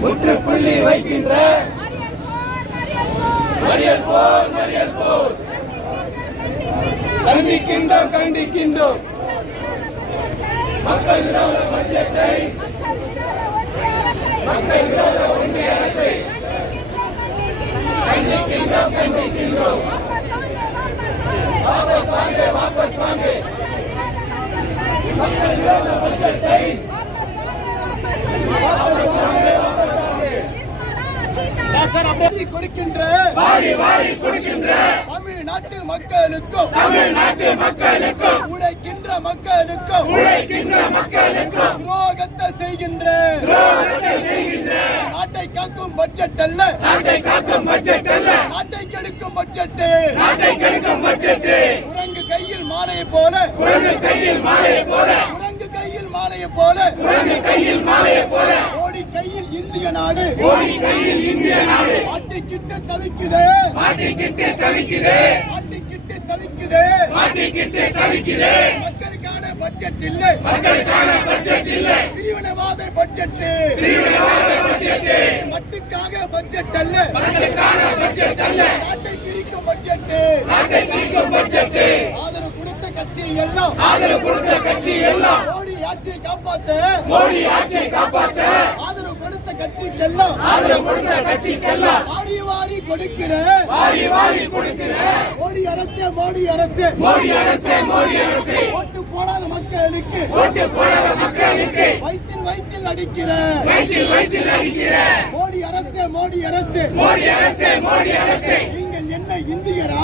முற்றுப்புள்ளி வைக்கின்ற மறியல் போர் கண்டிக்கின்றோம் மக்கள் விரோத பட்ஜெட்டை மக்கள் விரோத ஒன்றிய அரசை கண்டிக்கின்றோம் வாபஸ் வாங்க மக்கள் விரோத பட்ஜெட்டை கொடுக்கின்ற தமிழ்நாட்டு மக்களுக்கும் உழைக்கின்ற மக்களுக்கும் துரோகத்தை செய்கின்ற நாட்டை காக்கும் பட்ஜெட் அல்ல நாட்டை கெடுக்கும் பட்ஜெட் குரங்கு கையில் மாலையை போல மோடி கையில் இந்திய நாடு மாட்டிக்கிட்டு தவிக்குது மக்களுக்கான பட்ஜெட் இல்லை பிரிவினைவாத பட்ஜெட் மட்டுக்காக பட்ஜெட் அல்ல நாட்டை பிரிக்கும் பட்ஜெட் ஆதரவு கொடுத்த கட்சி எல்லாம் மோடி ஆட்சியை காப்பாத்த ஆதரவு கொடுத்த கட்சிக்கெல்லாம் வாரி கொடுக்கிற மோடி அரசே ஓட்டு போடாத மக்களுக்கு வயிற்றில் அடிக்கிற மோடி அரசே நீங்கள் என்ன இந்தியரா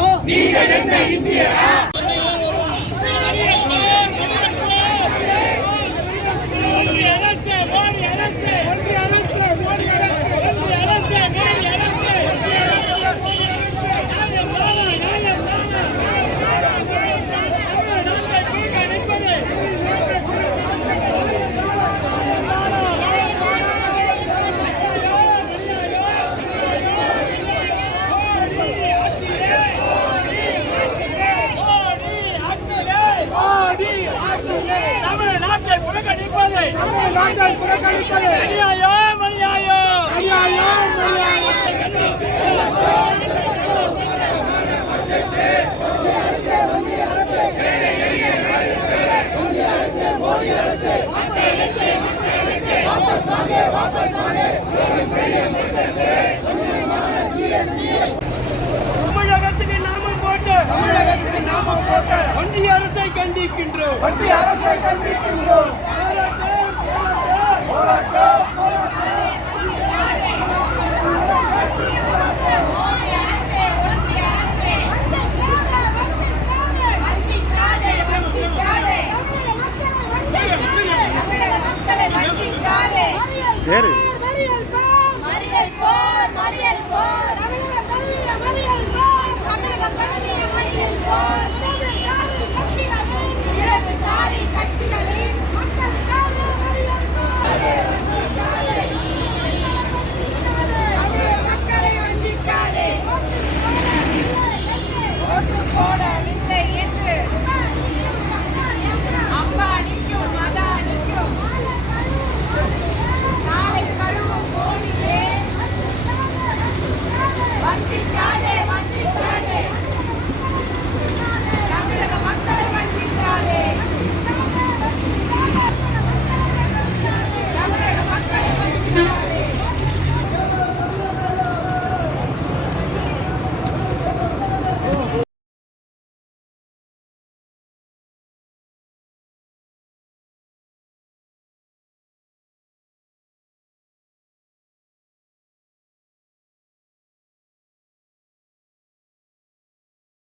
தமிழகத்துக்கு நாமம் போட்டு ஒன்றிய அரசை கண்டிக்கின்றோம்